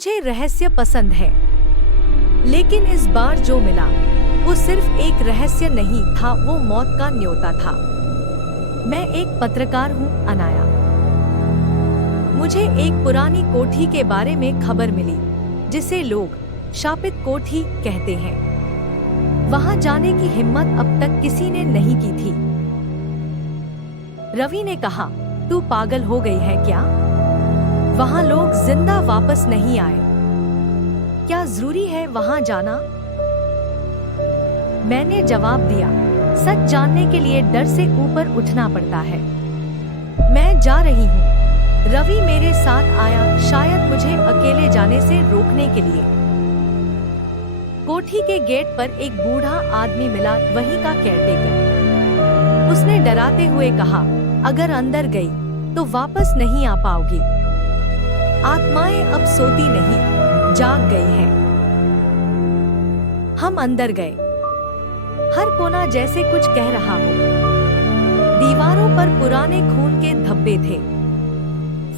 मुझे रहस्य पसंद है, लेकिन इस बार जो मिला वो सिर्फ एक रहस्य नहीं था, वो मौत का न्योता था। मैं एक पत्रकार हूँ अनाया। मुझे एक पुरानी कोठी के बारे में खबर मिली जिसे लोग शापित कोठी कहते हैं। वहां जाने की हिम्मत अब तक किसी ने नहीं की थी। रवि ने कहा, तू पागल हो गई है क्या? वहां लोग जिंदा वापस नहीं आए। क्या जरूरी है वहां जाना? मैंने जवाब दिया, सच जानने के लिए डर से ऊपर उठना पड़ता है। मैं जा रही हूँ। रवि मेरे साथ आया, शायद मुझे अकेले जाने से रोकने के लिए। कोठी के गेट पर एक बूढ़ा आदमी मिला, वहीं का केयरटेकर। उसने डराते हुए कहा, अगर अंदर गई तो वापस नहीं आ पाओगी। आत्माएं अब सोती नहीं, जाग गई हैं। हम अंदर गए। हर कोना जैसे कुछ कह रहा हो। दीवारों पर पुराने खून के धब्बे थे।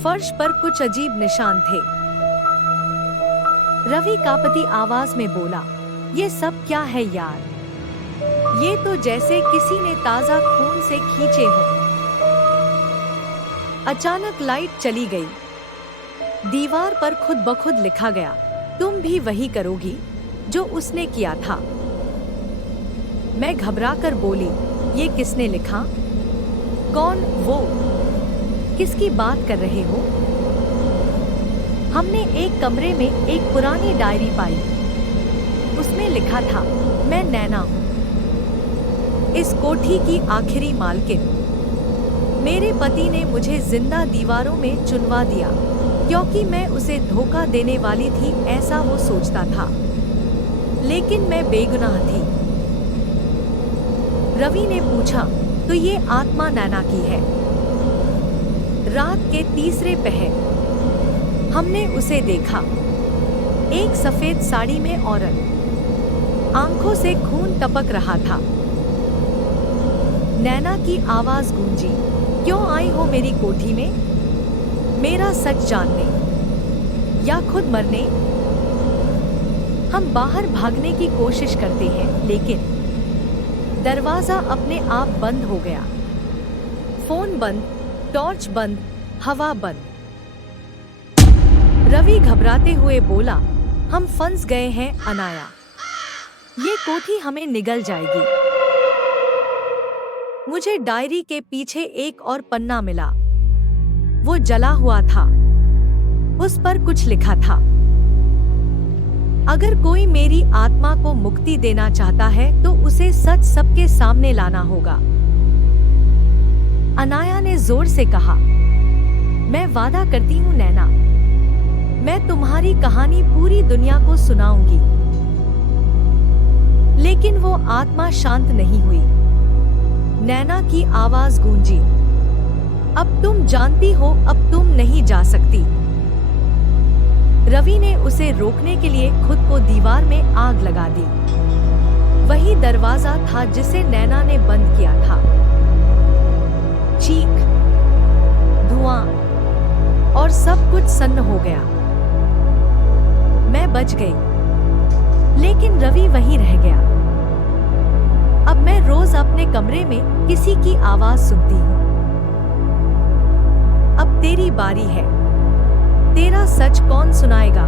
फर्श पर कुछ अजीब निशान थे। रवि कांपती आवाज में बोला, ये सब क्या है यार? ये तो जैसे किसी ने ताजा खून से खींचे हो। अचानक लाइट चली गई। दीवार पर खुद ब खुद लिखा गया, तुम भी वही करोगी जो उसने किया था। मैं घबराकर बोली, ये किसने लिखा? कौन वो? किसकी बात कर रहे हो? हमने एक कमरे में एक पुरानी डायरी पाई। उसमें लिखा था, मैं नैना हूँ, इस कोठी की आखिरी मालकिन। मेरे पति ने मुझे जिंदा दीवारों में चुनवा दिया क्योंकि मैं उसे धोखा देने वाली थी, ऐसा वो सोचता था। लेकिन मैं बेगुनाह थी। रवि ने पूछा, तो ये आत्मा नैना की है? रात के तीसरे पहर हमने उसे देखा। एक सफेद साड़ी में औरत, आंखों से खून टपक रहा था। नैना की आवाज गूंजी, क्यों आई हो मेरी कोठी में? मेरा सच जानने या खुद मरने? हम बाहर भागने की कोशिश करते हैं, लेकिन दरवाजा अपने आप बंद हो गया। फोन बंद, टॉर्च बंद, हवा बंद। रवि घबराते हुए बोला, हम फंस गए हैं अनाया। ये कोठी हमें निगल जाएगी। मुझे डायरी के पीछे एक और पन्ना मिला। वो जला हुआ था। उस पर कुछ लिखा था, अगर कोई मेरी आत्मा को मुक्ति देना चाहता है तो उसे सच सबके सामने लाना होगा। अनाया ने जोर से कहा, मैं वादा करती हूँ नैना, मैं तुम्हारी कहानी पूरी दुनिया को सुनाऊंगी। लेकिन वो आत्मा शांत नहीं हुई। नैना की आवाज गूंजी, अब तुम जानती हो, अब तुम नहीं जा सकती। रवि ने उसे रोकने के लिए खुद को दीवार में आग लगा दी। वही दरवाजा था जिसे नैना ने बंद किया था। चीख, धुआं और सब कुछ सन्न हो गया। मैं बच गई, लेकिन रवि वहीं रह गया। अब मैं रोज अपने कमरे में किसी की आवाज सुनती हूँ। अब तेरी बारी है। तेरा सच कौन सुनाएगा?